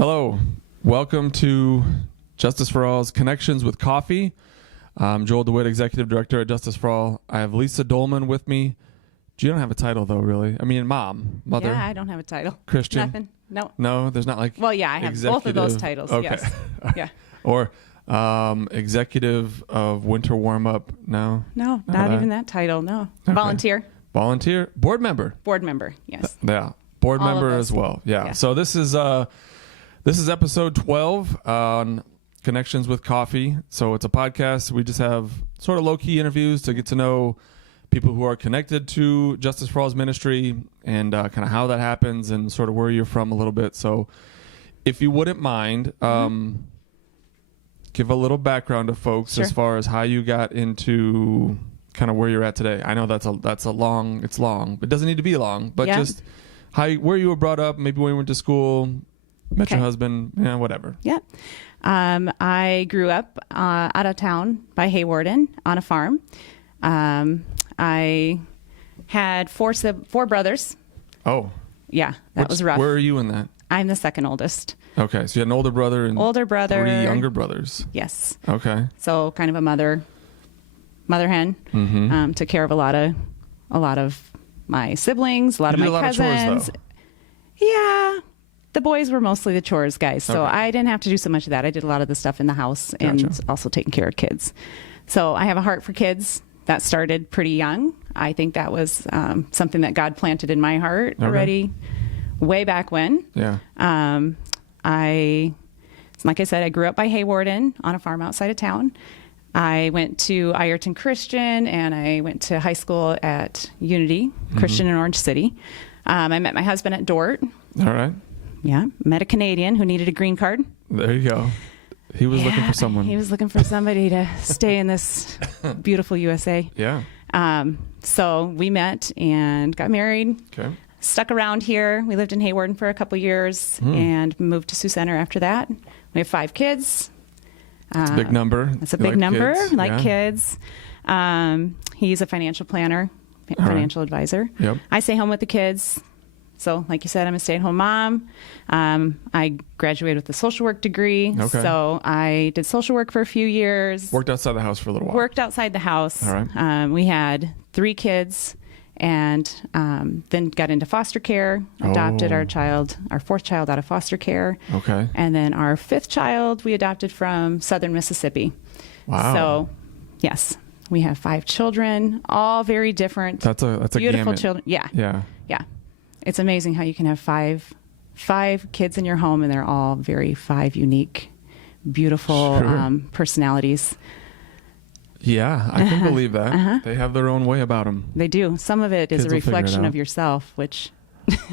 Hello. Welcome to Justice for All's Connections with Coffee. I'm Joel DeWitt, Executive Director at Justice for All. I have Lisa Doelman with me. You don't have a title, though, really. I mean, mom, mother. Yeah, I don't have a title. Christian? Nothing. No. No, there's not like Well, yeah, I have both of those titles, okay. yes. Yeah. Or executive of Winter Warmup. No? No, not even that title, no. Okay. Volunteer. Volunteer. Board member. Board member, yes. Yeah. Board All member of as those. well. Yeah. Yeah. So this is episode 12 on Connections with Coffee. So it's a podcast. We just have sort of low-key interviews to get to know people who are connected to Justice for All's ministry and kind of how that happens and sort of where you're from a little bit. So if you wouldn't mind, give a little background to folks Sure. as far as how you got into kind of where you're at today. I know it's long, but it doesn't need to be long, but Yeah. just where you were brought up, maybe when you went to school, met your Okay. husband, whatever. Yeah. I grew up out of town by Haywarden on a farm. I had four brothers. Oh. Yeah, that was rough. Where are you in that? I'm the second oldest. Okay, so you had an older brother and Older brother. 3 younger brothers. Yes. Okay. So kind of a mother hen. Mm-hmm. Took care of a lot of my siblings, a lot of my cousins. Of chores, though. Yeah. The boys were mostly the chores guys, so Okay. I didn't have to do so much of that. I did a lot of the stuff in the house and Gotcha. also taking care of kids. So I have a heart for kids. That started pretty young. I think that was something that God planted in my heart already way back when. Yeah. Like I said, I grew up by Haywarden on a farm outside of town. I went to Ireton Christian and I went to high school at Unity Christian in Orange City. I met my husband at Dort. All right. Yeah. Met a Canadian who needed a green card. There you go. He was looking for someone. He was looking for somebody to stay in this beautiful USA. Yeah. So we met and got married. Okay. Stuck around here. We lived in Haywarden for a couple years and moved to Sioux Center after that. We have 5 kids. It's a big number. That's a You big number. kids? Like Yeah. kids. He's a financial planner, All financial advisor. Yep. I stay home with the kids. So, like you said, I'm a stay-at-home mom. I graduated with a social work degree. Okay. So I did social work for a few years. Worked outside the house for a little while. Worked outside the house. All right. We had 3 kids and then got into foster care, adopted our 4th child out of foster care. Okay. And then our 5th child we adopted from southern Mississippi. Wow. So, yes, we have 5 children, all very different. That's a beautiful gamut. children. Yeah. Yeah. Yeah. It's amazing how you can have five kids in your home and they're all 5 unique, beautiful Sure. personalities. Yeah, I can believe that. They have their own way about them. They do. Some of it is Kids a will figure it reflection out. of yourself, which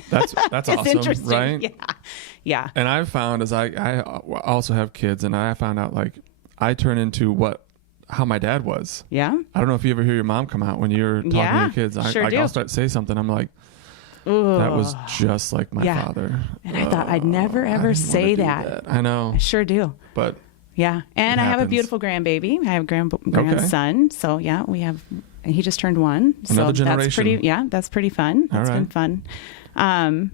That's is awesome, interesting. right? Yeah. Yeah. And I've found as I also have kids, and I found out like I turn into how my dad was. Yeah. I don't know if you ever hear your mom come out when you're talking to Yeah, your kids. sure do. I'll start to say something. I'm like, Ooh. that was just like my Yeah. father. And I thought I'd never I ever didn't say wanna do that. I know, I sure do. but Yeah. And It I have a happens. beautiful grandbaby. I have a grandson. So, yeah, he just turned 1. Another so generation. That's pretty fun. All That's been right. fun.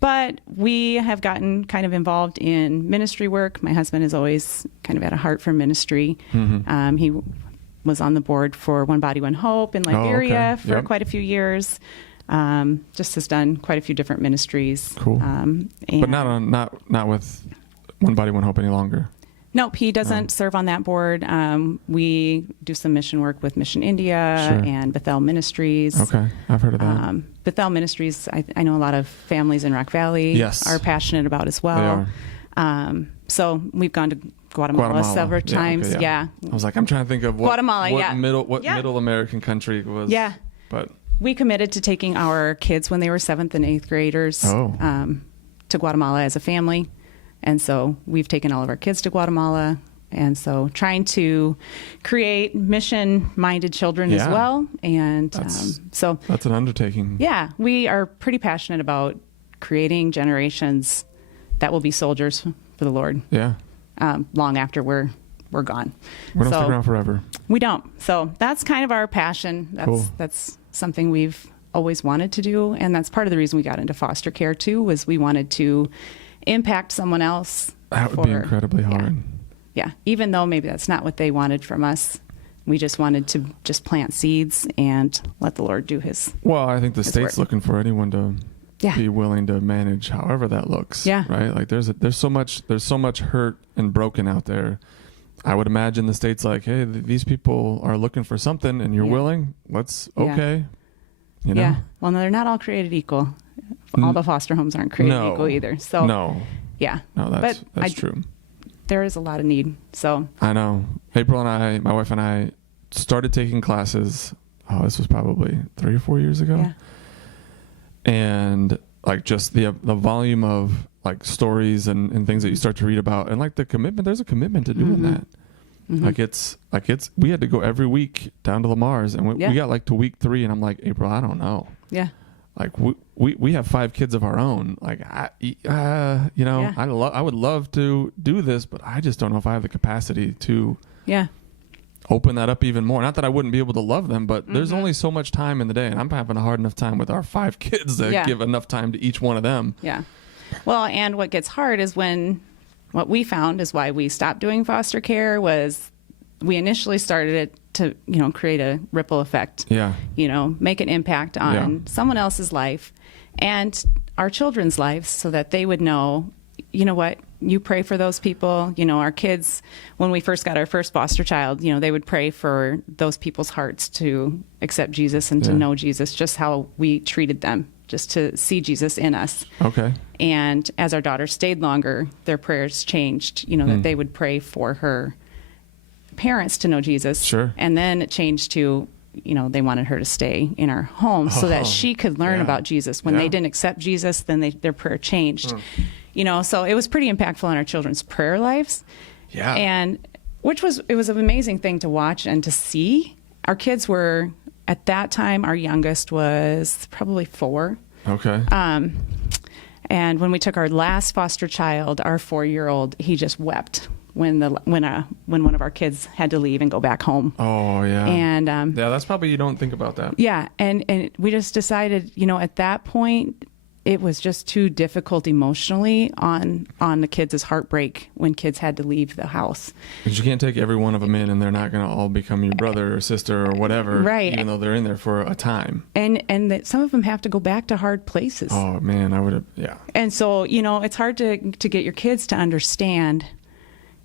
But we have gotten kind of involved in ministry work. My husband has always kind of had a heart for ministry. Mm-hmm. He was on the board for One Body, One Hope in Liberia okay. for Yep. quite a few years. Just has done quite a few different ministries. Cool. But not with One Body, One Hope any longer. Nope, he doesn't serve on that board. We do some mission work with Mission India Sure. and Bethel Ministries. Okay, I've heard of that. Bethel Ministries, I know a lot of families in Rock Valley Yes. are passionate about as well. They are. So we've gone to Guatemala several Yeah, times. okay, Yeah. I was like, I'm trying to think of what Guatemala, yeah. middle American country was. Yeah. But We committed to taking our kids when they were 7th and 8th graders to Guatemala as a family. And so we've taken all of our kids to Guatemala. And so trying to create mission-minded children as Yeah. well. And so, that's an undertaking. yeah, we are pretty passionate about creating generations that will be soldiers for the Lord Yeah. long after we're gone. We don't stick around forever. We don't. So that's kind of our passion. Cool. That's something we've always wanted to do. And that's part of the reason we got into foster care too, was we wanted to impact someone else. That would be incredibly hard. Yeah. Even though maybe that's not what they wanted from us. We just wanted to just plant seeds and let the Lord do his. Well, I think the state's looking for anyone to be willing to manage however that looks. Yeah. Right. Like there's so much hurt and broken out there. I would imagine the state's like, hey, these people are looking for something and you're willing. Let's okay. You know? Yeah. Well, no, they're not all created equal. All the foster homes aren't created equal either. So yeah. No, that's true. There is a lot of need. So I know. April and I, my wife and I, started taking classes. Oh, this was probably 3 or 4 years ago. Yeah. And like just the volume of like stories and things that you start to read about, and like the commitment. There's a commitment to doing that. Mm-hmm. Like it's we had to go every week down to Lamar's, and we got like to week 3, and I'm like, April, I don't know. Yeah. Like we have 5 kids of our own. Like I would love to do this, but I just don't know if I have the capacity to open that up even more. Not that I wouldn't be able to love them, but there's only so much time in the day, and I'm having a hard enough time with our 5 kids to give enough time to each one of them. Yeah. Well, and what gets hard is what we found is why we stopped doing foster care was we initially started it to, create a ripple effect. Yeah. Make an impact on someone else's life and our children's lives so that they would know, what, you pray for those people. Our kids, when we first got our first foster child, they would pray for those people's hearts to accept Jesus and to know Jesus, just how we treated them, just to see Jesus in us. Okay. And as our daughter stayed longer, their prayers changed, that they would pray for her parents to know Jesus. Sure. And then it changed to, they wanted her to stay in our home so that she could learn about Jesus. When they didn't accept Jesus, then their prayer changed. So it was pretty impactful on our children's prayer lives. Yeah. And it was an amazing thing to watch and to see. Our kids were, at that time, our youngest was probably 4. Okay. And when we took our last foster child, our 4-year-old, he just wept when one of our kids had to leave and go back home. Oh yeah. And that's probably, you don't think about that. Yeah, and we just decided, at that point, it was just too difficult emotionally on the kids' heartbreak when kids had to leave the house. Because you can't take every one of them in, and they're not going to all become your brother or sister or whatever, right? Even though they're in there for a time. And that some of them have to go back to hard places. Oh man, I would have, yeah. And so it's hard to get your kids to understand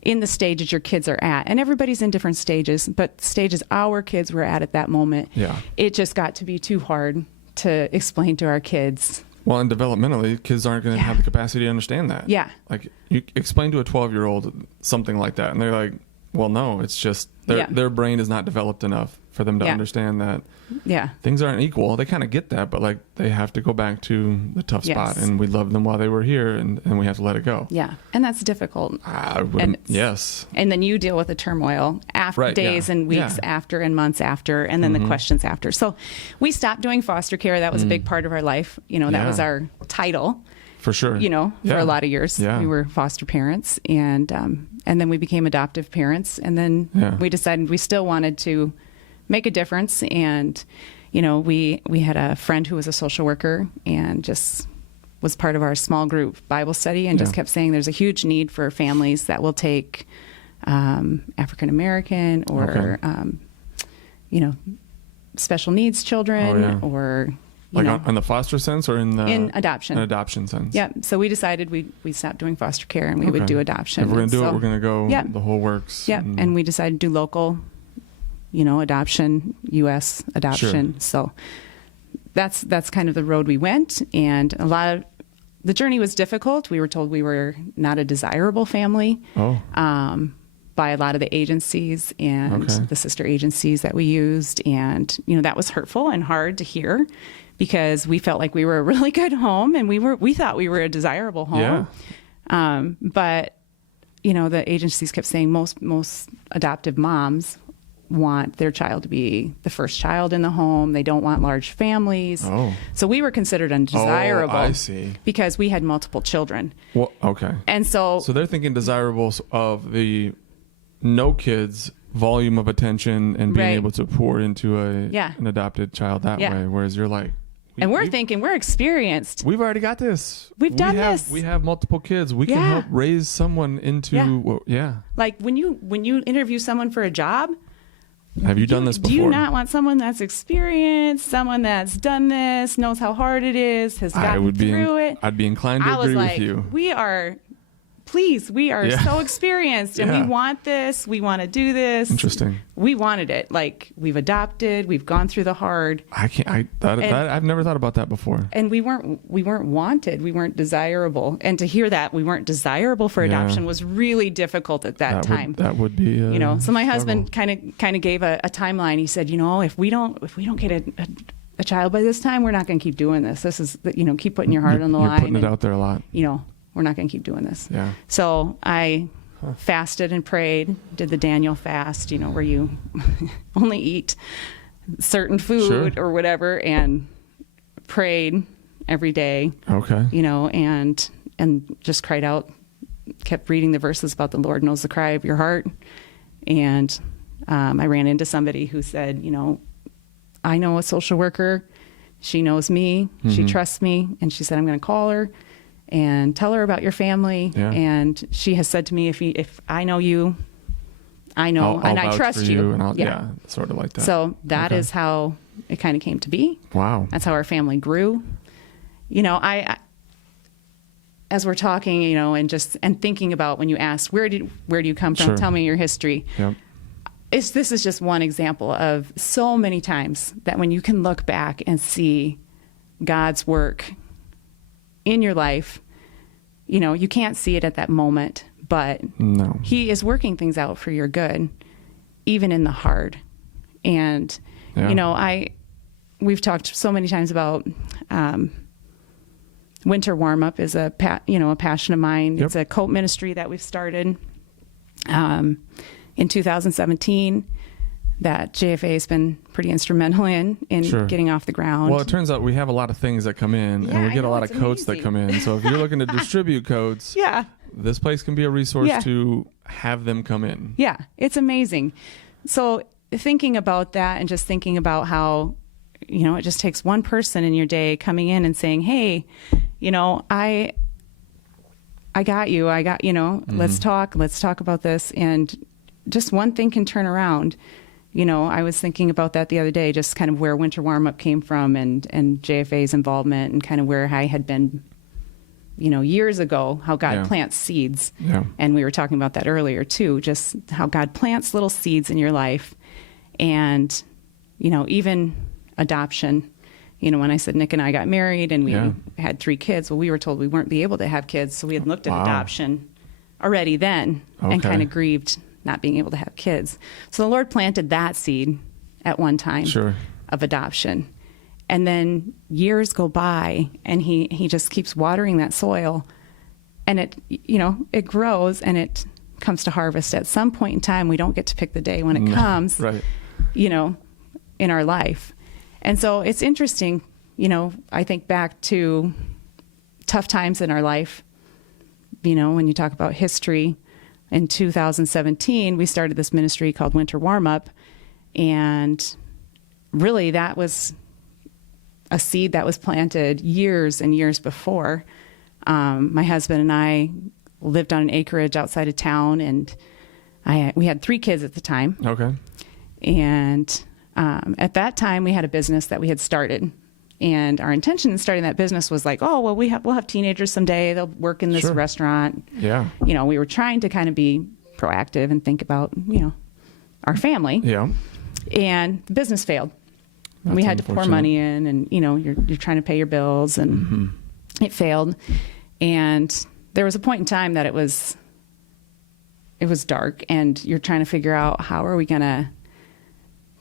in the stages your kids are at, and everybody's in different stages, but stages our kids were at that moment. Yeah. It just got to be too hard to explain to our kids. Well, and developmentally, kids aren't going to have the capacity to understand that. Yeah. Like, you explain to a 12-year-old something like that, and they're like, well, no, it's just their brain is not developed enough for them to understand that things aren't equal. They kind of get that, but like they have to go back to the tough spot, and we loved them while they were here, and we have to let it go. Yeah, and that's difficult. Yes. And then you deal with the turmoil after days and weeks after and months after, and then the questions after. So we stopped doing foster care. That was a big part of our life. That was our title. For sure. For a lot of years, we were foster parents, and then we became adoptive parents, and then we decided we still wanted to make a difference. And we had a friend who was a social worker and just was part of our small group Bible study, and just kept saying there's a huge need for families that will take African American or special needs children or in the foster sense or in adoption? In adoption sense. Yeah. So we decided we stopped doing foster care and we would do adoption. If we're going to do it, we're going to go the whole works. Yeah. And we decided to do local, adoption, U.S. adoption. Sure. So that's kind of the road we went. And the journey was difficult. We were told we were not a desirable family by a lot of the agencies and the sister agencies that we used. And, that was hurtful and hard to hear, because we felt like we were a really good home and we thought we were a desirable home. Yeah. But, the agencies kept saying most adoptive moms want their child to be the first child in the home. They don't want large families. Oh. So we were considered undesirable. I see. Because we had multiple children. Well, okay. And so they're thinking desirables of the no kids volume of attention and being able to pour into an adopted child that way, whereas you're like, And we're thinking we're experienced. We've already got this. We've done this. We have multiple kids. We can help raise someone into, Like when you interview someone for a job, have you done this before? Do you not want someone that's experienced, someone that's done this, knows how hard it is, has gotten through it? I'd be inclined to agree with you. We are so experienced and we want this. We want to do this. Interesting. We wanted it. Like we've adopted, we've gone through the hard. I've never thought about that before. And we weren't wanted. We weren't desirable. And to hear that we weren't desirable for adoption was really difficult at that time. That would be, so my husband kind of gave a timeline. He said, if we don't get a child by this time, we're not going to keep doing this. This is, keep putting your heart on the line. You're putting it out there a lot. We're not going to keep doing this. Yeah. So I fasted and prayed, did the Daniel fast, where you only eat certain food or whatever, and prayed every day. Okay. And just cried out, kept reading the verses about the Lord knows the cry of your heart. And I ran into somebody who said, I know a social worker. She knows me. Mm-hmm. She trusts me. And she said, I'm going to call her and tell her about your family. Yeah. And she has said to me, if I know you, I know, I'll and I trust you. And sort of like that. So that is how it kind of came to be. Wow. That's how our family grew. I as we're talking, and thinking about when you asked, where do you come from? Sure. Tell me your history. Yep. This is just one example of so many times that when you can look back and see God's work in your life, you can't see it at that moment, but He is working things out for your good, even in the hard. And, we've talked so many times about Winter Warmup is a passion of mine. Yep. It's a coat ministry that we've started in 2017 that JFA has been pretty instrumental in getting off the ground. Well, it turns out we have a lot of things that come in, and we get a lot of coats that come in. So if you're looking to distribute coats, this place can be a resource to have them come in. Yeah, it's amazing. So thinking about that and just thinking about how, it just takes one person in your day coming in and saying, hey, I got you. Mm-hmm. Let's talk about this. And just one thing can turn around. I was thinking about that the other day, just kind of where Winter Warmup came from and JFA's involvement and kind of where I had been, years ago, how God plants seeds. Yeah. And we were talking about that earlier too, just how God plants little seeds in your life. And, even adoption, when I said Nick and I got married and we had 3 kids, well, we were told we weren't be able to have kids. So we had looked at adoption already then and kind of grieved not being able to have kids. So the Lord planted that seed at one time of adoption. And then years go by and he just keeps watering that soil and it grows and it comes to harvest. At some point in time, we don't get to pick the day when it comes, in our life. And so it's interesting, I think back to tough times in our life, when you talk about history. In 2017, we started this ministry called Winter Warmup, and really that was a seed that was planted years and years before. My husband and I lived on an acreage outside of town, and we had 3 kids at the time. Okay. And at that time, we had a business that we had started. And our intention in starting that business was like, we'll have teenagers someday. They'll work in this restaurant. Yeah. We were trying to kind of be proactive and think about, our family. Yeah. And the business failed. We had to pour money in and, you're trying to pay your bills and it failed. And there was a point in time that it was dark and you're trying to figure out how are we going to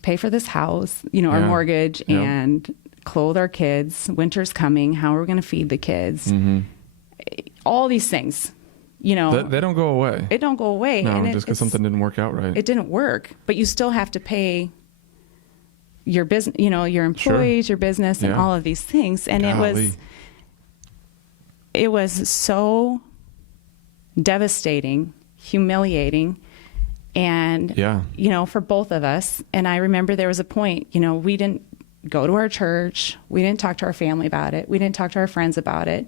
pay for this house, our mortgage and clothe our kids. Winter's coming. How are we going to feed the kids? Mm-hmm. All these things, they don't go away. It don't go away. No, and just because something didn't work out right. It didn't work, but you still have to pay your business, your employees, your business, and all of these things. And it was so devastating, humiliating, and for both of us. And I remember there was a point, we didn't go to our church. We didn't talk to our family about it. We didn't talk to our friends about it.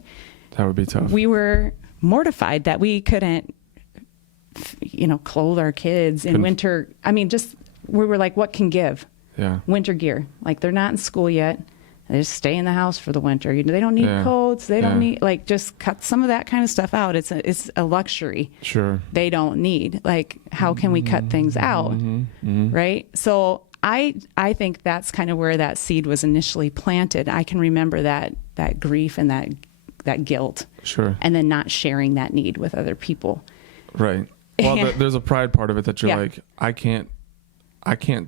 That would be tough. We were mortified that we couldn't, clothe our kids in winter. I mean, we were like, what can give? Yeah. Winter gear. Like, they're not in school yet. They just stay in the house for the winter. They don't need coats. They don't need, just cut some of that kind of stuff out. It's a luxury. Sure. They don't need. Like, how can we cut things out? Right? So I think that's kind of where that seed was initially planted. I can remember that grief and that guilt. Sure. And then not sharing that need with other people. Right. Well, there's a pride part of it that you're like, I can't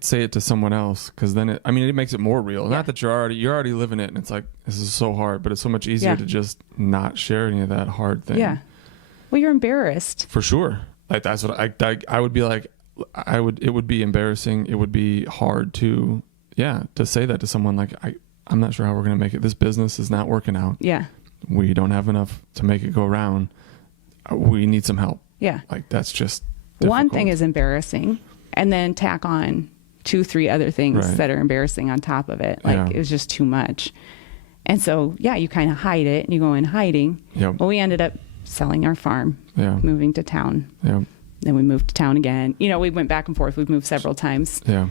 say it to someone else, because then it makes it more real. Not that you're already living it, and it's like, this is so hard, but it's so much easier to just not share any of that hard thing. Yeah. Well, you're embarrassed. For sure. Like, that's what I would be like. It would be embarrassing. It would be hard to say that to someone. Like, I'm not sure how we're going to make it. This business is not working out. Yeah. We don't have enough to make it go around. We need some help. Yeah. Like, that's just difficult. One thing is embarrassing, and then tack on 2-3 other things that are embarrassing on top of it. Like, it was just too much. And so, you kind of hide it, and you go in hiding. Yep. Well, we ended up selling our farm, moving to town. Yep. Then we moved to town again. We went back and forth. We've moved several times. Yeah.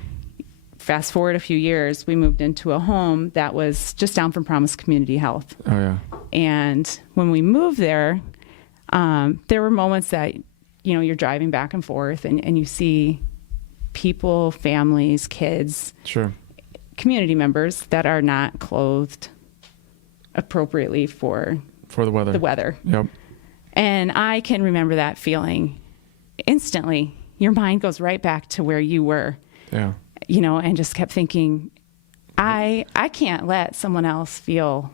Fast forward a few years, we moved into a home that was just down from Promise Community Health. Oh, yeah. And when we moved there were moments that, you're driving back and forth and you see people, families, kids, sure, community members that are not clothed appropriately for the weather. Yep. And I can remember that feeling instantly. Your mind goes right back to where you were. Yeah. And just kept thinking, I can't let someone else feel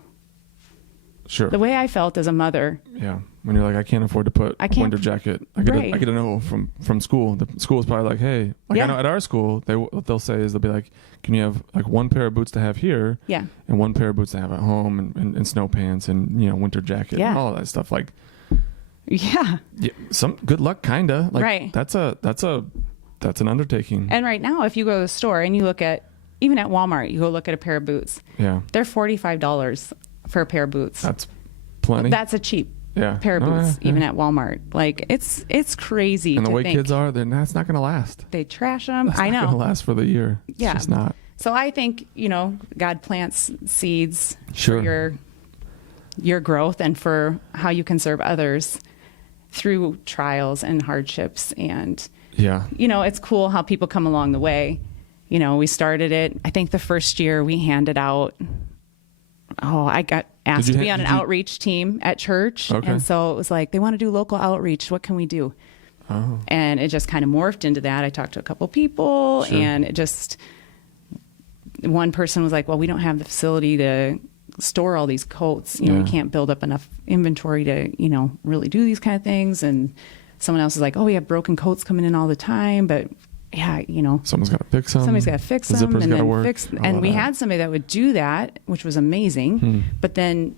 the way I felt as a mother. Yeah. When you're like, I can't afford to put a winter jacket. I get a no from school. The school is probably like, hey, I know at our school, what they'll say is they'll be like, can you have like one pair of boots to have here? Yeah. And one pair of boots to have at home, and snow pants and, winter jacket and all of that stuff. Like, yeah. Some good luck, kinda. Like, right. That's an undertaking. And right now, if you go to the store and you look at, even at Walmart, you go look at a pair of boots. Yeah. They're $45 for a pair of boots. That's plenty. That's a cheap pair of boots, even at Walmart. Like, it's crazy. And the way kids are, that's not going to last. They trash them. That's not going to last for the year. It's just not. So I think, God plants seeds for your growth and for how you can serve others through trials and hardships. And it's cool how people come along the way. We started it. I think the first year we handed out, I got asked to be on an outreach team at church. Okay. And so it was like, they want to do local outreach. What can we do? Oh. And it just kind of morphed into that. I talked to a couple people and it just, one person was like, well, we don't have the facility to store all these coats. We can't build up enough inventory to, really do these kind of things. And someone else is like, oh, we have broken coats coming in all the time, but someone's got to fix them. Somebody's got to fix them. Zipper's and got to then work. And we had somebody that would do that, which was amazing. But then,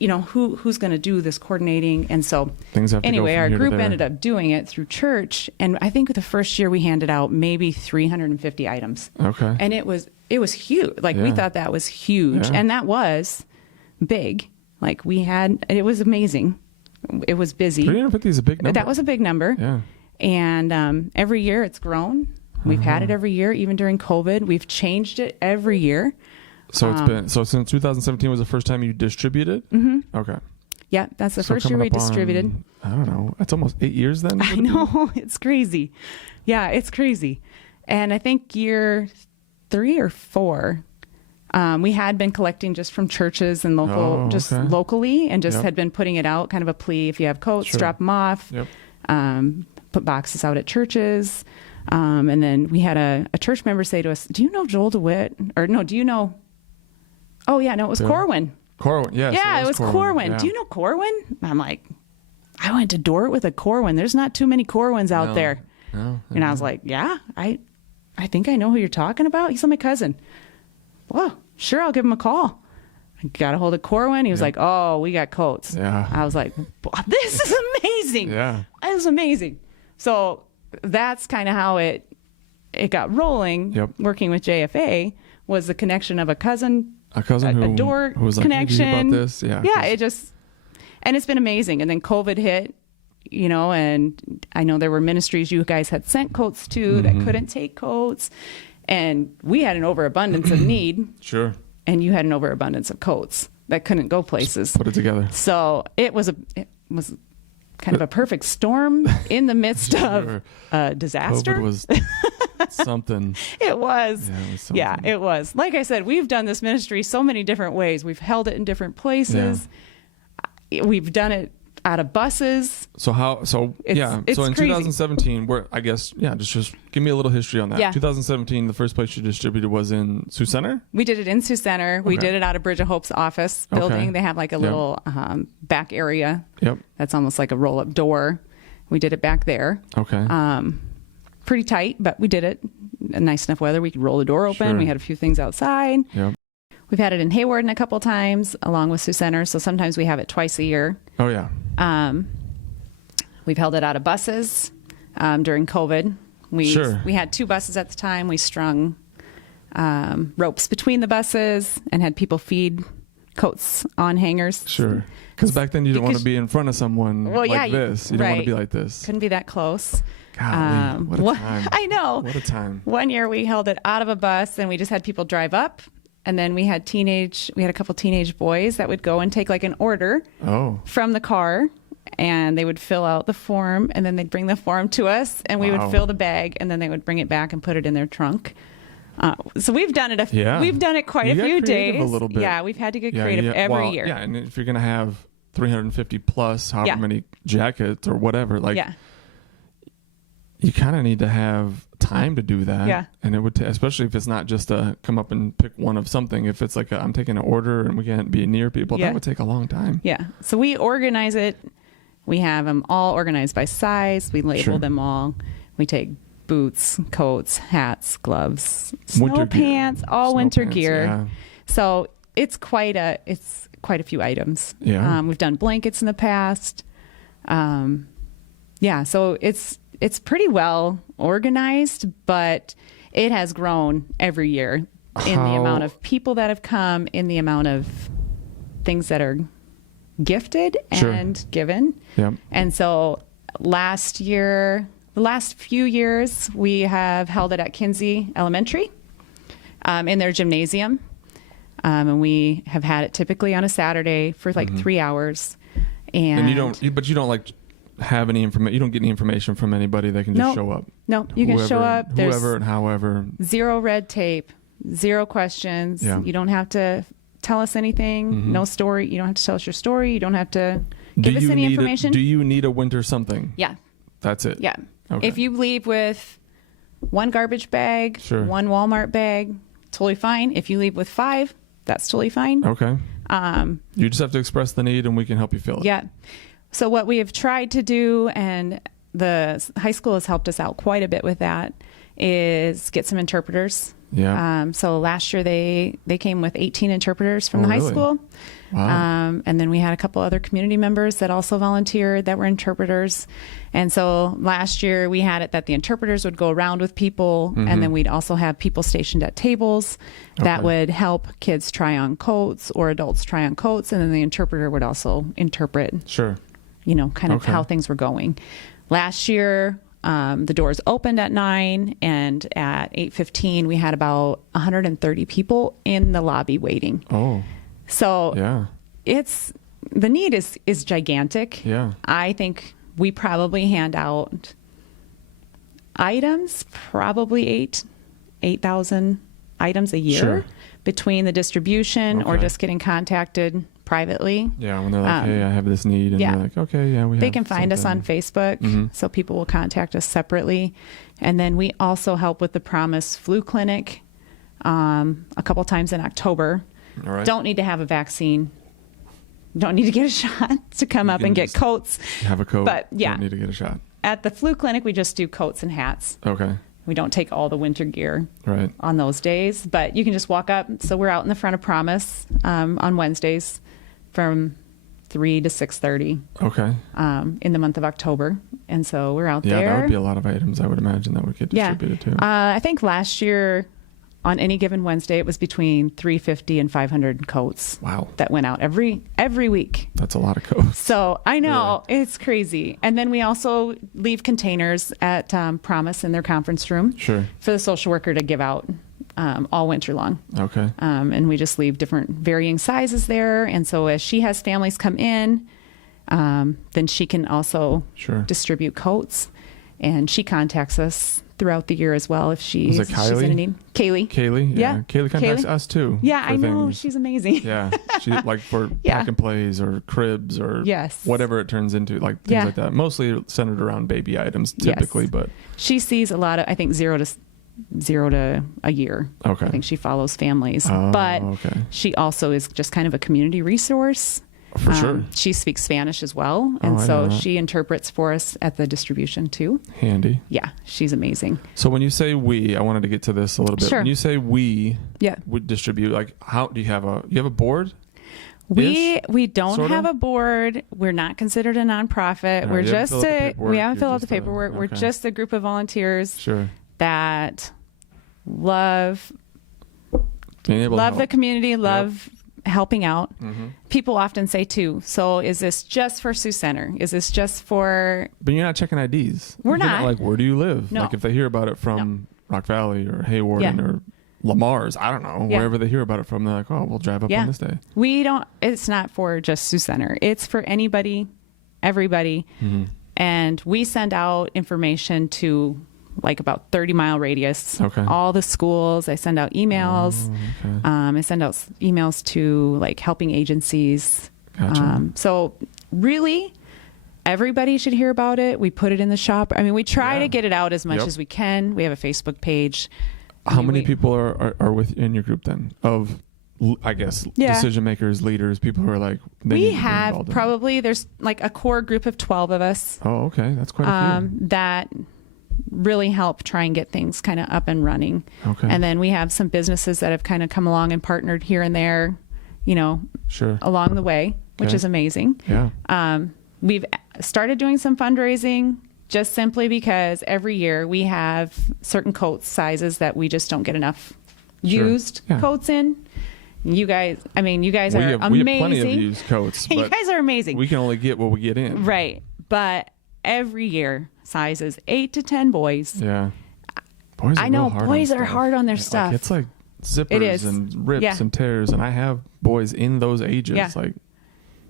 who's going to do this coordinating? And so things have to anyway, go our from group here to ended up doing it through church. And I think the first year we handed out maybe 350 items. Okay. And it was huge. Like, we thought that was huge. And that was big. Like, it was amazing. It was busy. 350 is a big number. That was a big number. Yeah. And every year it's grown. We've had it every year, even during COVID. We've changed it every year. So it's been since 2017 was the first time you distributed? Mm-hmm. Okay. Yeah, that's the first year we distributed. I don't know. That's almost 8 years then? I know. It's crazy. Yeah, it's crazy. And I think year 3 or 4, we had been collecting just from churches and locally, and just had been putting it out, kind of a plea. If you have coats, drop them off. Yep. Put boxes out at churches. And then we had a church member say to us, do you know Joel DeWitt? Or no, do you know? Oh, yeah, no, it was Corwin. Corwin, yes. Yeah, it was Corwin. Yeah. Do you know Corwin? I'm like, I went to Dort with a Corwin. There's not too many Corwins out there. No. And I was like, yeah, I think I know who you're talking about. He's my cousin. Well, sure, I'll give him a call. I got a hold of Corwin. He was like, oh, we got coats. Yeah. I was like, this is amazing. Yeah. It was amazing. So that's kind of how it it got rolling, working with JFA, was the connection of a cousin, a door who was like, connection. Hey, about this? Yeah, and it's been amazing. And then COVID hit, and I know there were ministries you guys had sent coats to that couldn't take coats, and we had an overabundance of need. Sure. And you had an overabundance of coats that couldn't go places. Just put it together. So it was kind of a perfect storm in the midst of a disaster. COVID was something. It was. Yeah, it was something. Yeah, it was. Like I said, we've done this ministry so many different ways. We've held it in different places. Yeah. We've done it out of buses. So it's so in crazy. 2017, just give me a little history on that. Yeah. 2017, the first place you distributed was in Sioux Center? We did it in Sioux Center. We did it out of Bridge of Hope's office building. Okay. They have like a little back area. Yep. That's almost like a roll-up door. We did it back there. Okay. Pretty tight, but we did it. Nice enough weather. We could roll the door open. Sure. We had a few things outside. Yep. We've had it in Hawarden a couple times, along with Sioux Center. So sometimes we have it twice a year. Oh, yeah. We've held it out of buses during COVID. We had 2 buses at the time. We strung ropes between the buses and had people feed coats on hangers. Sure. Because back then you didn't want to be in front of someone this. You don't want to be like this. Couldn't be that close. Golly, what a time. I know. What a time. One year we held it out of a bus and we just had people drive up. And then we had a couple teenage boys that would go and take like an order from the car, and they would fill out the form, and then they'd bring the form to us, and we would fill the bag, and then they would bring it back and put it in their trunk. So we've done it. We've done it quite a few days. A little bit. Yeah, we've had to get creative every year. Yeah, and if you're gonna have 350 plus, however many jackets or whatever, you kind of need to have time to do that. Yeah. And it would, especially if it's not just a come up and pick one of something. If it's like I'm taking an order and we can't be near people, that would take a long time. Yeah. So we organize it. We have them all organized by size. We label them all. We take boots, coats, hats, gloves, snow pants, winter gear. Yeah. So it's quite a few items. Yeah. We've done blankets in the past. So it's pretty well organized, but it has grown every year in the amount of people that have come, in the amount of things that are gifted and given. Yep. And so the last few years, we have held it at Kinsey Elementary in their gymnasium. And we have had it typically on a Saturday for 3 hours. And you don't have any information. You don't get any information from anybody. They can just show up. No, you can show up. Whoever and however. Zero red tape, zero questions. Yeah. You don't have to tell us anything. No story. You don't have to tell us your story. You don't have to give us any information. Do you need a winter something? Yeah. That's it. Yeah. Okay. If you leave with 1 garbage bag, Sure. 1 Walmart bag, totally fine. If you leave with 5, that's totally fine. Okay. You just have to express the need and we can help you fill it. Yeah. So what we have tried to do, and the high school has helped us out quite a bit with that, is get some interpreters. Yeah. So last year they came with 18 interpreters from the high school. Wow. And then we had a couple other community members that also volunteered that were interpreters. And so last year we had it that the interpreters would go around with people, and then we'd also have people stationed at tables that would help kids try on coats or adults try on coats. And then the interpreter would also interpret, Sure. Kind of how things were going. Last year, the doors opened at 9, and at 8:15, we had about 130 people in the lobby waiting. Oh. So the need is gigantic. Yeah. I think we probably hand out items, probably 8,000 items a year. Sure. Between the distribution or just getting contacted privately. Yeah, when they're like, hey, I have this need. And they're like, okay, They can find us on Facebook, so people will contact us separately. And then we also help with the Promise Flu Clinic a couple times in October. All right. Don't need to have a vaccine. Don't need to get a shot to come up and get coats. Have a coat. But don't need to get a shot. At the flu clinic, we just do coats and hats. Okay. We don't take all the winter gear right on those days, but you can just walk up. So we're out in the front of Promise on Wednesdays from 3 to 6:30. Okay. In the month of October. And so we're out there. Yeah, that would be a lot of items, I would imagine, that would get distributed too. I think last year on any given Wednesday, it was between 350 and 500 coats. Wow. That went out every week. That's a lot of coats. So I know, it's crazy. And then we also leave containers at Promise in their conference room. Sure. For the social worker to give out all winter long. Okay. And we just leave different varying sizes there. And so as she has families come in, then she can also distribute coats. And she contacts us throughout the year as well if she's in need. Kaylee. Yeah. Kaylee contacts us too. Yeah, I know. She's amazing. Yeah. She like for pack and plays or cribs or whatever it turns into, like things like that. Mostly centered around baby items typically, but she sees a lot of, I think, zero to a year. Okay. I think she follows families. But she also is just kind of a community resource. For sure. She speaks Spanish as well. And so she interprets for us at the distribution too. Handy. Yeah, she's amazing. So when you say we, I wanted to get to this a little bit. Sure. When you say we would distribute, like how do you have a board? We don't have a board. We're not considered a nonprofit. We're just we haven't filled out the paperwork. We're just a group of volunteers that love the community, love helping out. People often say too, so is this just for Sioux Center? Is this just for... But you're not checking IDs. We're not. Like, where do you live? No. Like if they hear about it from Rock Valley or Haywarden or Lamar's, I don't know, wherever they hear about it from, they're like, oh, we'll drive up on this day. It's not for just Sioux Center. It's for anybody, everybody. And we send out information to like about 30-mile radius. All the schools. I send out emails. I send out emails to like helping agencies. So really, everybody should hear about it. We put it in the shop. I mean, we try to get it out as much as we can. We have a Facebook page. How many people are within your group then? Of, I guess, decision makers, leaders, people who are like... We have probably, there's like a core group of 12 of us. Oh, okay. That's quite a few. That really help try and get things kind of up and running. And then we have some businesses that have kind of come along and partnered here and there, along the way, which is amazing. We've started doing some fundraising just simply because every year we have certain coat sizes that we just don't get enough used coats in. You guys are amazing. We have plenty of used coats. You guys are amazing. We can only get what we get in. Right. But every year, sizes 8 to 10 boys. Yeah. Boys are hard on their stuff. Like, it's like zippers and rips and tears. And I have boys in those ages. Like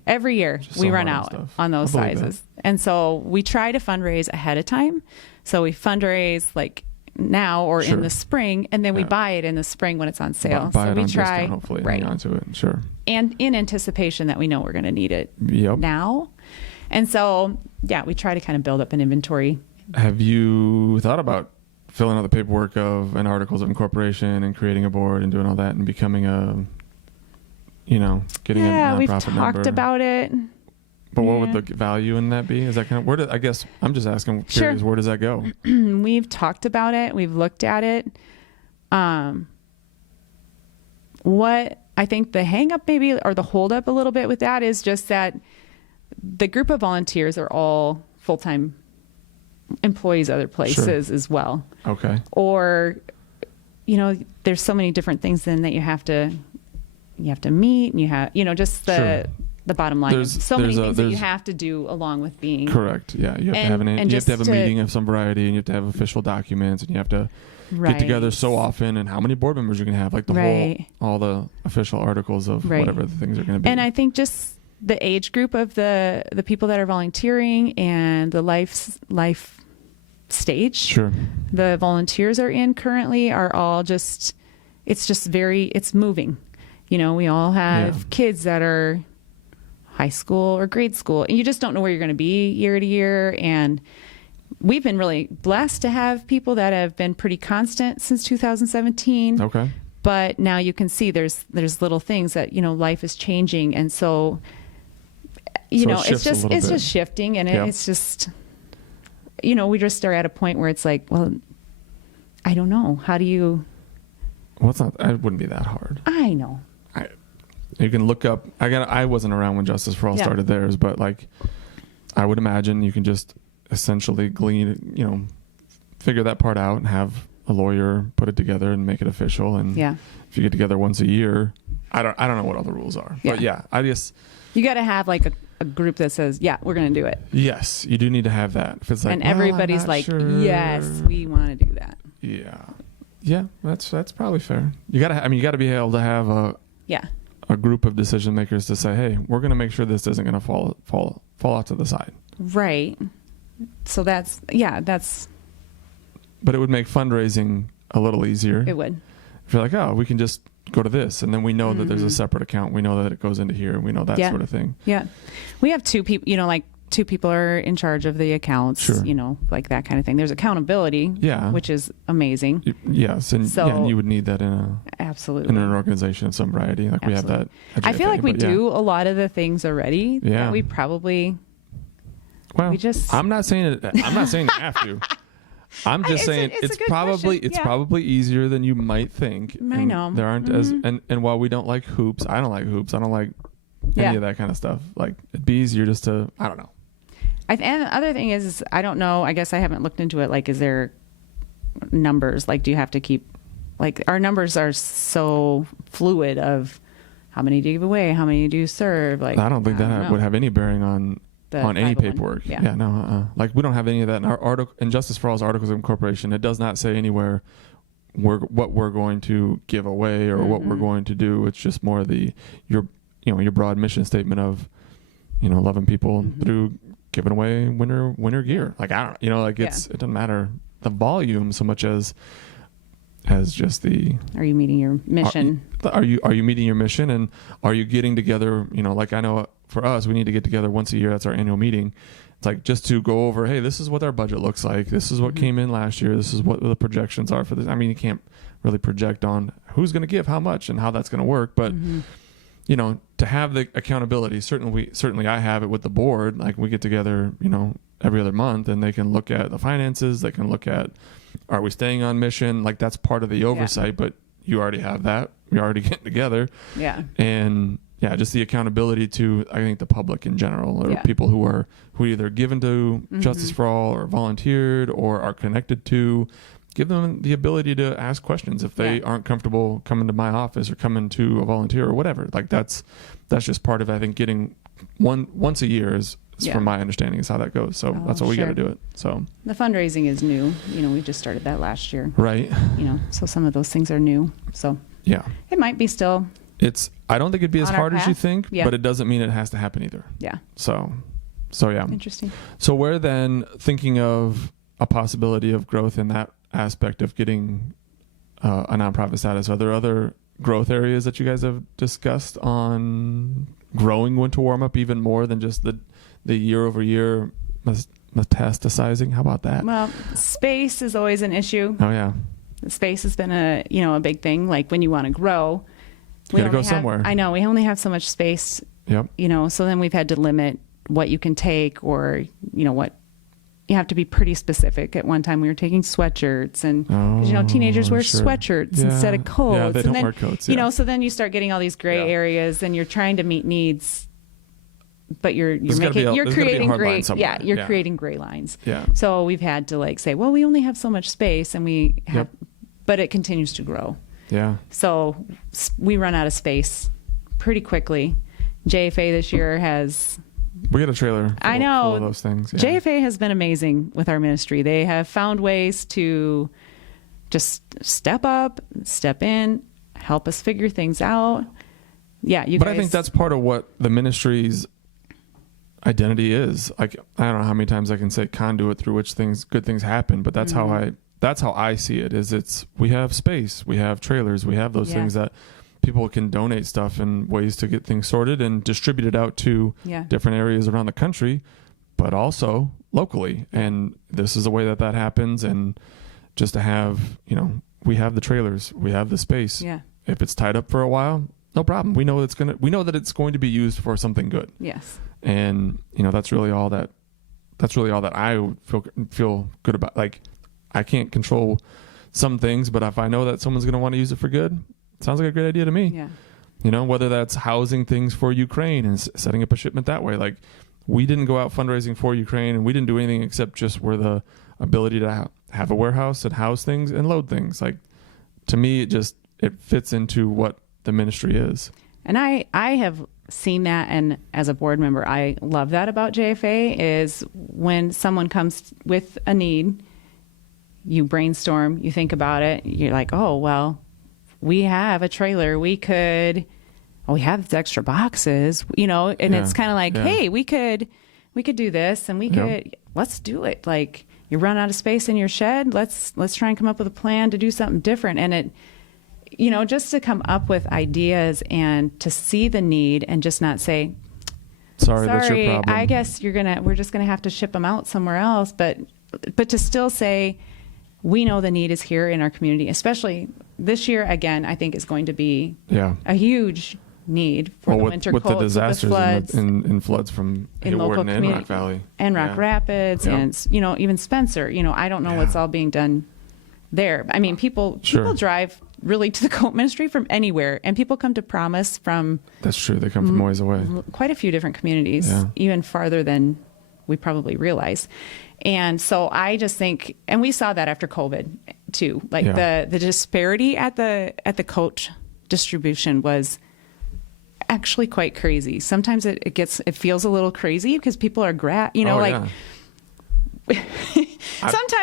every year we run out on those sizes. And so we try to fundraise ahead of time. So we fundraise like now or in the spring, and then we buy it in the spring when it's on sale. Buy so it we on try discount, hopefully, hang on to it. Sure. And in anticipation that we know we're going to need it now. And so, we try to kind of build up an inventory. Have you thought about filling out the paperwork of an articles of incorporation and creating a board and doing all that and becoming getting a nonprofit number? Yeah, we've talked about it. But what would the value in that be? Is that kind of I guess I'm just asking, curious, where does that go? We've talked about it. We've looked at it. What I think the hang up maybe, or the hold up a little bit with that, is just that the group of volunteers are all full-time employees other places as well. Okay. Or, there's so many different things then that you have to meet, and you have, just the bottom line. There's so many things that you have to do along with being. Correct. Yeah. You have to have a meeting of some variety, and you have to have official documents, and you have to get together so often, and how many board members you're going to have, like all the official articles of whatever the things are going to be. And I think just the age group of the people that are volunteering and the life stage the volunteers are in currently are all it's moving. We all have kids that are high school or grade school, and you just don't know where you're going to be year to year. And we've been really blessed to have people that have been pretty constant since 2017. Okay. But now you can see there's little things that, life is changing. And so, it's just shifting, and it's just, we just are at a point where it's like, well, I don't know. How do you... Well, it wouldn't be that hard. I know. You can look up. I wasn't around when Justice for All started theirs, but like, I would imagine you can just essentially glean, figure that part out and have a lawyer put it together and make it official. And if you get together once a year, I don't know what all the rules are, but I guess you got to have like a group that says, we're going to do it. Yes, you do need to have that. If it's like, and everybody's like, sure. yes, we want to do that. Yeah, that's probably fair. You gotta be able to have a group of decision makers to say, hey, we're going to make sure this isn't going to fall out to the side. Right. So that's. But it would make fundraising a little easier. It would. If you're like, oh, we can just go to this, and then we know that there's a separate account. We know that it goes into here, and we know that sort of thing. Yeah. We have two people, like 2 people are in charge of the accounts, sure. Like that kind of thing. There's accountability, which is amazing. Yes, and and you would need that in absolutely in an organization of some variety. Like we have that. I feel like we do a lot of the things already that we probably. Well, I'm not saying you have to. I'm just saying it's probably easier than you might think. I know there aren't as and while we don't like hoops, I don't like hoops. I don't like any of that kind of stuff. Like it'd be easier just to I don't know. And the other thing is I don't know. I guess I haven't looked into it. Like, is there numbers? Like, do you have to keep? Like, our numbers are so fluid. Of how many do you give away? How many do you serve? Like, I don't think that would have any bearing on any paperwork. Like we don't have any of that in our article in Justice for All's Articles of Incorporation. It does not say anywhere what we're going to give away or what we're going to do. It's just more your broad mission statement of 11 people through giving away winter gear. Like I don't it doesn't matter the volume so much as just are you meeting your mission? Are you meeting your mission, and are you getting together? Like I know for us, we need to get together once a year. That's our annual meeting. It's like just to go over, hey, this is what our budget looks like. This is what came in last year. This is what the projections are for this. I mean, you can't really project on who's going to give how much and how that's going to work, but to have the accountability. Certainly, I have it with the board. Like we get together, every other month, and they can look at the finances. They can look at, are we staying on mission? Like that's part of the oversight, but you already have that. We're already getting together. Yeah. And just the accountability to, I think, the public in general, or people who either given to Justice for All or volunteered or are connected to, give them the ability to ask questions if they aren't comfortable coming to my office or coming to a volunteer or whatever. Like that's just part of, I think, getting once a year is from my understanding is how that goes. So that's what we got to do it. So the fundraising is new. We just started that last year. Right. So some of those things are new. So it might be still. I don't think it'd be as hard as you think, but it doesn't mean it has to happen either. Yeah. So yeah. Interesting. So we're then thinking of a possibility of growth in that aspect of getting a nonprofit status. Are there other growth areas that you guys have discussed on growing Winter Warmup even more than just the year over year metastasizing? How about that? Well, space is always an issue. Oh yeah. Space has been a big thing. Like when you want to grow, you gotta go somewhere. I know we only have so much space. Yep. So then we've had to limit what you can take, or what you have to be pretty specific. At one time we were taking sweatshirts, and because teenagers wear sweatshirts instead of coats. Yeah, they don't wear coats. So then you start getting all these gray areas, and you're trying to meet needs, but you're creating gray lines. Yeah. So we've had to say, well, we only have so much space, and we have, but it continues to grow. Yeah. So we run out of space pretty quickly. JFA this year we got a trailer full of those things. Yeah. JFA has been amazing with our ministry. They have found ways to just step up, step in, help us figure things out. Yeah, But I think that's part of what the ministry's identity is. Like, I don't know how many times I can say conduit through which good things happen, but that's how I see it. We have space, we have trailers, we have those things that people can donate stuff and ways to get things sorted and distribute it out to different areas around the country, but also locally. And this is the way that happens. And just to have, we have the trailers, we have the space. Yeah. If it's tied up for a while, no problem. We know that it's going to be used for something good. Yes. And that's really all that I feel good about. Like, I can't control some things, but if I know that someone's going to want to use it for good, sounds like a great idea to me. Yeah. You know, whether that's housing things for Ukraine and setting up a shipment that way. Like, we didn't go out fundraising for Ukraine, and we didn't do anything except just we're the ability to have a warehouse and house things and load things. Like, to me, it fits into what the ministry is. And I have seen that, and as a board member, I love that about JFA, is when someone comes with a need, you brainstorm, you think about it, you're like, oh, well, we have a trailer, we have extra boxes, you know, and it's kind of like, hey, we could do this, and let's do it. Like, you run out of space in your shed, let's try and come up with a plan to do something different. And it, you know, just to come up with ideas and to see the need and just not say, sorry, that's your problem. I guess we're just gonna have to ship them out somewhere else, but to still say, we know the need is here in our community, especially this year. Again, I think is going to be a huge need for the winter with cold, the disasters, with the floods, in floods from Hayward and Rock Valley and Rock Rapids, and you know, even Spencer. You know, I don't know what's all being done there. I mean, people drive really to the coat ministry from anywhere, and people come to Promise from. That's true. They come from ways away. Quite a few different communities, even farther than we probably realize. And so I just think, and we saw that after COVID too, like the disparity at the coat distribution was actually quite crazy. Sometimes it feels a little crazy because people are sometimes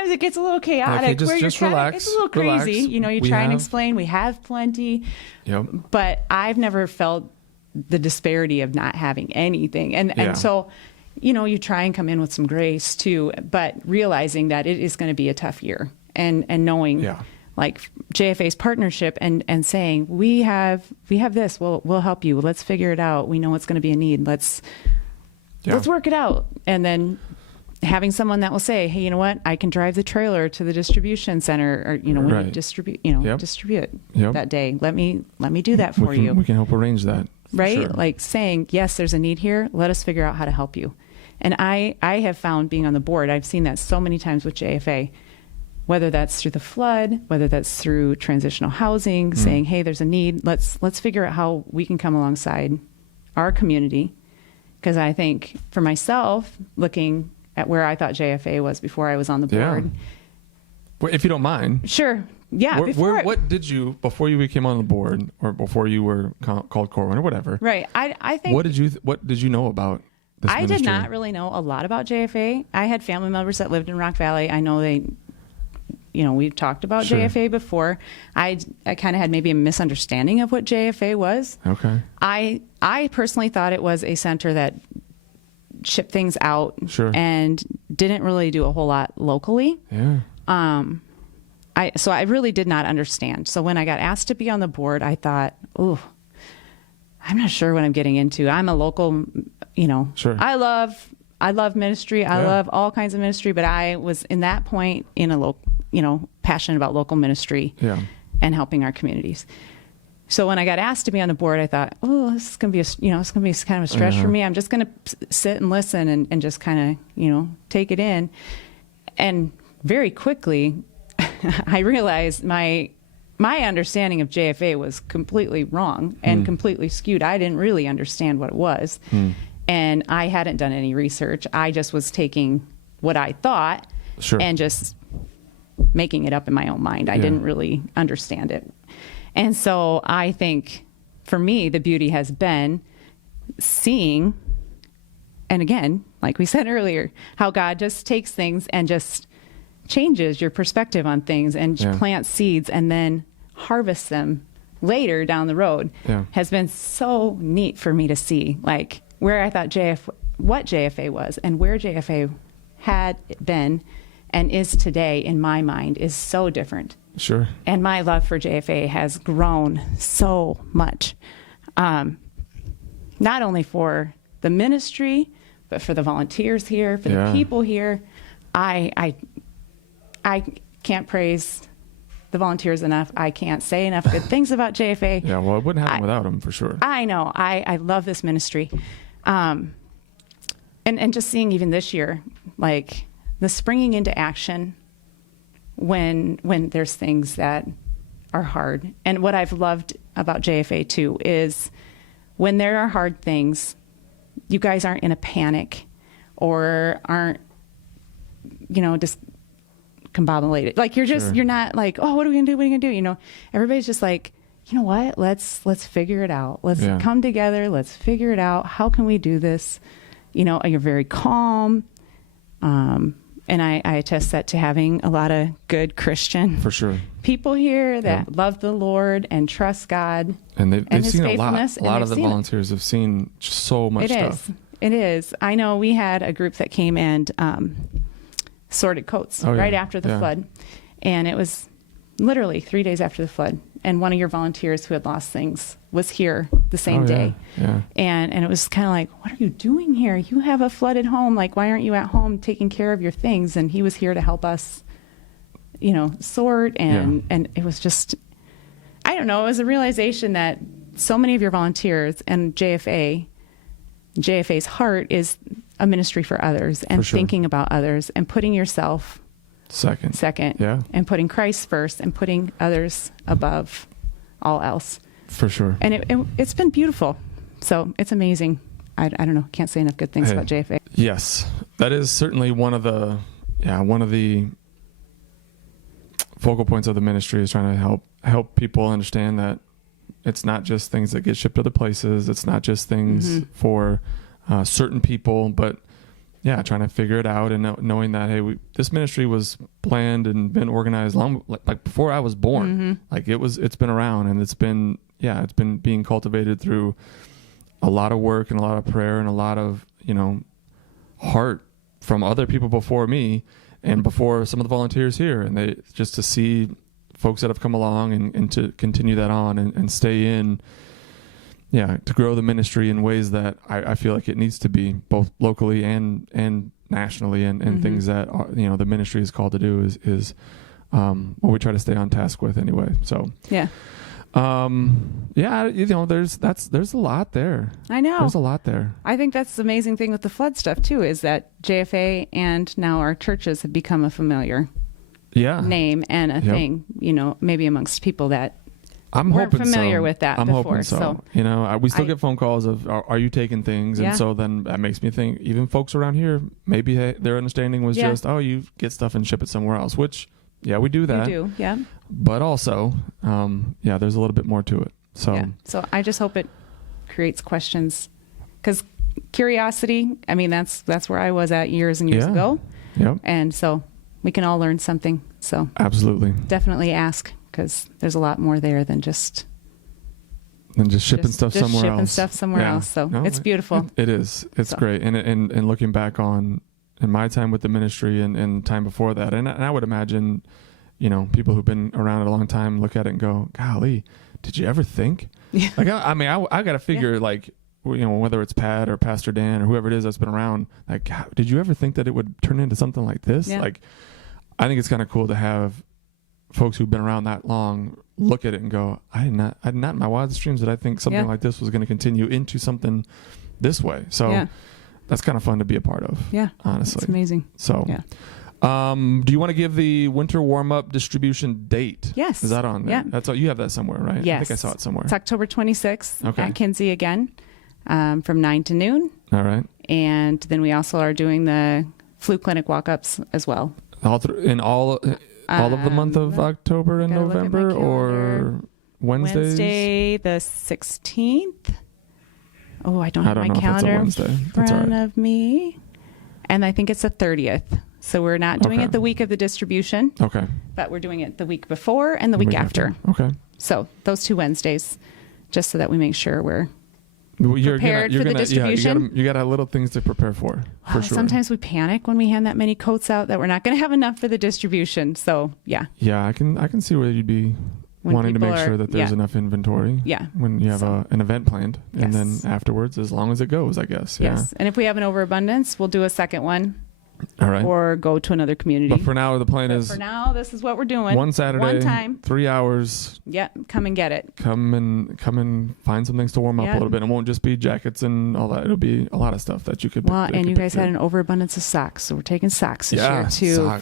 it gets a little chaotic, okay, where just you're relax, it's a little crazy. Relax. You know, you try and explain, we have plenty, but I've never felt the disparity of not having anything. And so, you know, you try and come in with some grace too, but realizing that it is going to be a tough year, and knowing like JFA's partnership and saying, we have this, we'll help you. Let's figure it out. We know it's going to be a need. Let's work it out. And then having someone that will say, hey, you know what? I can drive the trailer to the distribution center, or, you know, when you distribute, distribute that day. Let me do that for you. We can help arrange that. Right? Sure. Like saying, yes, there's a need here. Let us figure out how to help you. And I have found, being on the board, I've seen that so many times with JFA, whether that's through the flood, whether that's through transitional housing, saying, hey, there's a need. Let's figure out how we can come alongside our community. Because I think for myself, looking at where I thought JFA was before I was on the board. Well, if you don't mind. Sure. Yeah. What did you, before you became on the board, or before you were called Corwin or whatever? Right. I think. What did you know about this ministry? Did not really know a lot about JFA. I had family members that lived in Rock Valley. I know we've talked about JFA before. I kind of had maybe a misunderstanding of what JFA was. Okay. I personally thought it was a center that shipped things out and didn't really do a whole lot locally. Yeah. So I really did not understand. So when I got asked to be on the board, I thought, ooh, I'm not sure what I'm getting into. I'm a local, I love ministry. I love all kinds of ministry, but I was in that point in a local, passionate about local ministry and helping our communities. So when I got asked to be on the board, I thought, oh, this is going to be kind of a stretch for me. I'm just going to sit and listen and just kind of, take it in. And very quickly, I realized my understanding of JFA was completely wrong and completely skewed. I didn't really understand what it was. And I hadn't done any research. I just was taking what I thought and just making it up in my own mind. I didn't really understand it. And so I think for me, the beauty has been seeing, and again, like we said earlier, how God just takes things and just changes your perspective on things and plants seeds and then harvests them later down the road has been so neat for me to see. Like where I thought what JFA was and where JFA had been and is today in my mind is so different. Sure. And my love for JFA has grown so much. Not only for the ministry, but for the volunteers here, for the people here. I can't praise the volunteers enough. I can't say enough good things about JFA. Yeah, well, it wouldn't happen without them for sure. I know. I love this ministry. And just seeing even this year, like the springing into action when there's things that are hard. And what I've loved about JFA too is when there are hard things, you guys aren't in a panic or aren't, just combobulated. Like you're not like, oh, what are we gonna do? What are you gonna do? Everybody's just like, you know what? Let's figure it out. Let's come together. Let's figure it out. How can we do this? You're very calm. And I attest that to having a lot of good Christian for sure people here that love the Lord and trust God. And they've seen a lot. A lot of the seen volunteers have seen so much stuff. It is. I know we had a group that came and sorted coats right after the flood. And it was literally 3 days after the flood. And one of your volunteers who had lost things was here the same day. Yeah. And it was kind of like, what are you doing here? You have a flooded home. Like, why aren't you at home taking care of your things? And he was here to help us, sort. And it was just, I don't know. It was a realization that so many of your volunteers and JFA's heart is a ministry for others and thinking about others and putting yourself second, and putting Christ first and putting others above all else. For sure. And it's been beautiful. So it's amazing. I don't know. Can't say enough good things about JFA. Yes, that is certainly one of the focal points of the ministry is trying to help people understand that it's not just things that get shipped to other places. It's not just things for certain people, but trying to figure it out and knowing that, hey, this ministry was planned and been organized long, like before I was born. Like it's been around, and it's been being cultivated through a lot of work and a lot of prayer and a lot of, heart from other people before me and before some of the volunteers here. And they just to see folks that have come along and to continue that on and stay in, to grow the ministry in ways that I feel like it needs to be, both locally and nationally, and things that are, the ministry is called to do is what we try to stay on task with anyway. So there's a lot there. I know there's a lot there. I think that's the amazing thing with the flood stuff too, is that JFA and now our churches have become a familiar name and a thing, maybe amongst people that weren't familiar with that before. I'm hoping so. We still get phone calls of, are you taking things? And so then that makes me think, even folks around here, maybe their understanding was just, oh, you get stuff and ship it somewhere else, which, we do that. We do, yeah. But also, there's a little bit more to it. So, so I just hope it creates questions, because curiosity, I mean, that's where I was at years and years ago. Yep. And so we can all learn something. So absolutely. Definitely ask, because there's a lot more there than just shipping stuff somewhere else. So it's beautiful. It is. It's great. And looking back on in my time with the ministry and time before that, and I would imagine, people who've been around it a long time look at it and go, golly, did you ever think? Yeah. Like, I got to figure like, whether it's Pat or Pastor Dan or whoever it is that's been around, like, did you ever think that it would turn into something like this? Yeah. Like, I think it's kind of cool to have folks who've been around that long look at it and go, I did not in my wildest dreams that I think something like this was going to continue into something this way. So that's kind of fun to be a part of. Yeah. Honestly. It's amazing. So, do you want to give the Winter Warmup distribution date? Yes. Is that on there? Yeah. That's all, you have that somewhere, right? Yes. I think I saw it somewhere. It's October 26th at Kinsey again, from 9 to noon. All right. And then we also are doing the flu clinic walk-ups as well. All of the month of October and November, or Wednesdays? Wednesday the 16th. Oh, I don't have my calendar in front of me. And I think it's the 30th. So we're not doing it the week of the distribution. Okay. But we're doing it the week before and the week after. Okay. So those 2 Wednesdays, just so that we make sure we're prepared for the distribution. You got little things to prepare for sure. Sometimes we panic when we hand that many coats out that we're not going to have enough for the distribution. So yeah. Yeah, I can see where you'd be wanting to make sure that there's enough inventory. Yeah. When you have an event planned, and then afterwards, as long as it goes, I guess. Yes. And if we have an overabundance, we'll do a second one All right. or go to another community. But for now, the plan is for now, this is what we're doing. one Saturday, one time, 3 hours. Yeah, come and get it. Come and find some things to warm up a little bit. It won't just be jackets and all that. It'll be a lot of stuff that you could. Well, and you guys had an overabundance of socks, so we're taking socks this year too. Socks.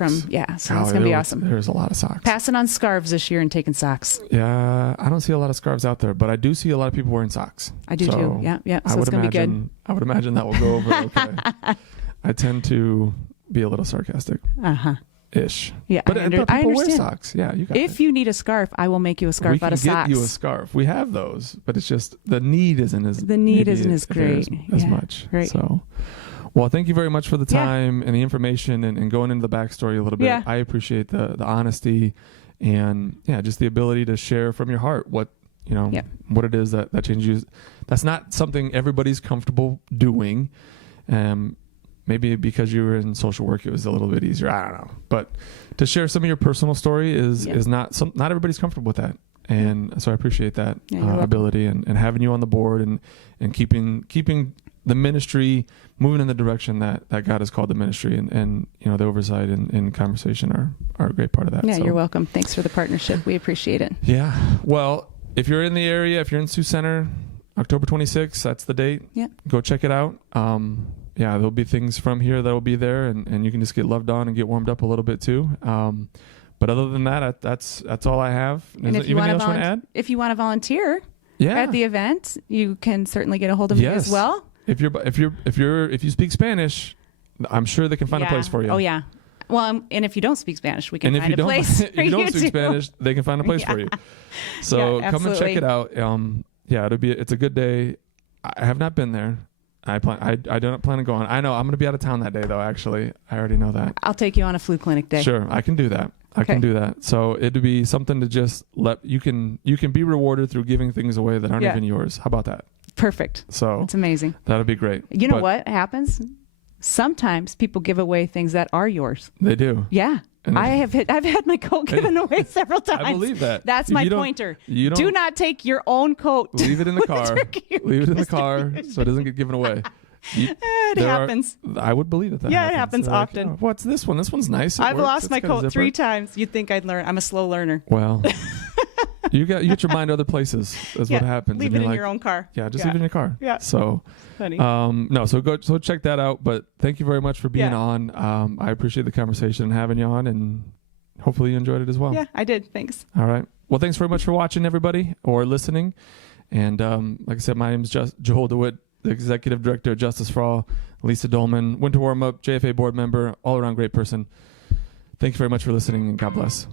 So it's gonna be awesome. There's a lot of socks. Passing on scarves this year and taking socks. Yeah, I don't see a lot of scarves out there, but I do see a lot of people wearing socks. I do too. Yeah. So it's gonna be good. I would imagine that will go over okay. I tend to be a little sarcastic. Ish. Yeah, but I people understand. wear socks. Yeah, you got it. If you need a scarf, I will make you a scarf out of socks. We can get you a scarf. We have those, but it's just the need isn't as great as much. Right. So, well, thank you very much for the time and the information and going into the backstory a little bit. Yeah. I appreciate the honesty and just the ability to share from your heart what what it is that changes you. That's not something everybody's comfortable doing. Maybe because you were in social work, it was a little bit easier. I don't know. But to share some of your personal story is not everybody's comfortable with that. And so I appreciate that ability and having you on the board and keeping the ministry moving in the direction that God has called the ministry and the oversight and conversation are a great part of that. Yeah, you're welcome. Thanks for the partnership. We appreciate it. Yeah. Well, if you're in the area, if you're in Sioux Center, October 26th, that's the date. Yeah. Go check it out. There'll be things from here that will be there, and you can just get loved on and get warmed up a little bit too. But other than that, that's all I have. And if you want to add? If you want to volunteer at the event, you can certainly get a hold of me as well. If you speak Spanish, I'm sure they can find a place for you. Oh yeah. Well, and if you don't speak Spanish, we can find a place. If you don't speak Spanish, they can find a place for you. So come and check it out. It's a good day. I have not been there. I don't plan on going. I know I'm going to be out of town that day though. Actually, I already know that. I'll take you on a flu clinic day. Sure, I can do that. I can do that. So it'd be something to just you can be rewarded through giving things away that aren't even yours. How about that? Perfect. So it's amazing. That'd be great. You know what happens? Sometimes people give away things that are yours. They do. Yeah. I've had my coat given away several times. I believe that. That's my pointer. Do not take your own coat. Leave it in the car. Leave it in the car so it doesn't get given away. It happens. I would believe that. Yeah, it happens often. Like, what's this one? This one's nice. I've lost my coat 3 times. You'd think I'd learn. I'm a slow learner. Well, you get your mind other places. That's what happens. Leave it in your own car. Yeah, just leave it in your car. Yeah. So, funny. So go check that out. But thank you very much for being on. I appreciate the conversation and having you on, and hopefully you enjoyed it as well. Yeah, I did. Thanks. All right. Well, thanks very much for watching, everybody, or listening. And like I said, my name is Joel DeWitt, the Executive Director of Justice for All. Lisa Doelman, Winter Warmup, JFA board member, all around great person. Thank you very much for listening, and God bless.